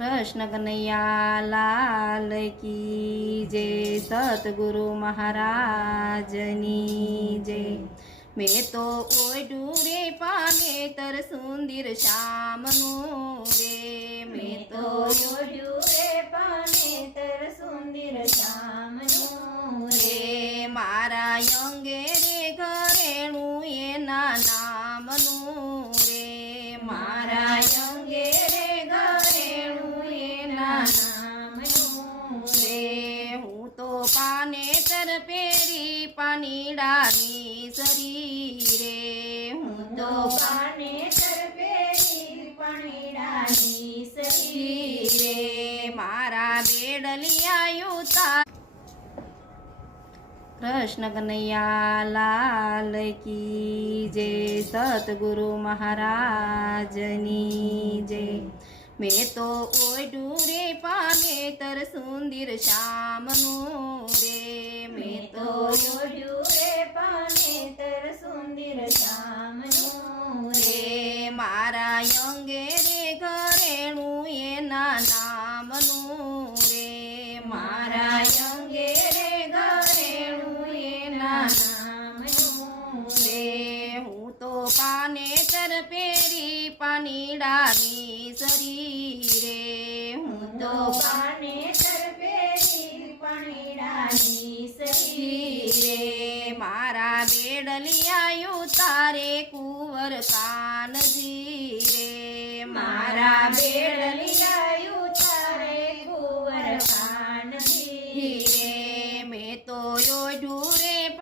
कृष्ण कन्हैया लाल की जय। सतगुरु महाराजनी जय। मैं तो ओढ़ू रे पाने तर सुंदर श्याम रे। मैं तो ओढ़ू रे पाने तर सुंदर श्याम रे। मारा अंगे रे घरेणु एना नाम रे। मारा अंगे रे घरेणु एना नाम रे। हूँ तो पाने तर पेरी पानीडानी शरीरे। हूँ तो पाने तर पेरी पानीडानी शरीरे। मारा बेडलिया युता। कृष्ण कन्हैया लाल की जय। सतगुरु महाराजनी जय। मैं तो ओढ़ू रे पाने तर सुंदर श्याम रे। मैं तो ओढ़ू रे पाने तर सुंदर श्याम रे। मारा अंगे रे घरेणु एना नाम रे। मारा अंगे रे घरेणु एना नाम रे। हूँ तो पाने तर पेरी पानीडानी शरीरे। हूँ तो पाने तर पेरी पानीडानी शरीरे। मारा बेडलिया युतारे कुंवर कानजी रे। मारा बेडलिया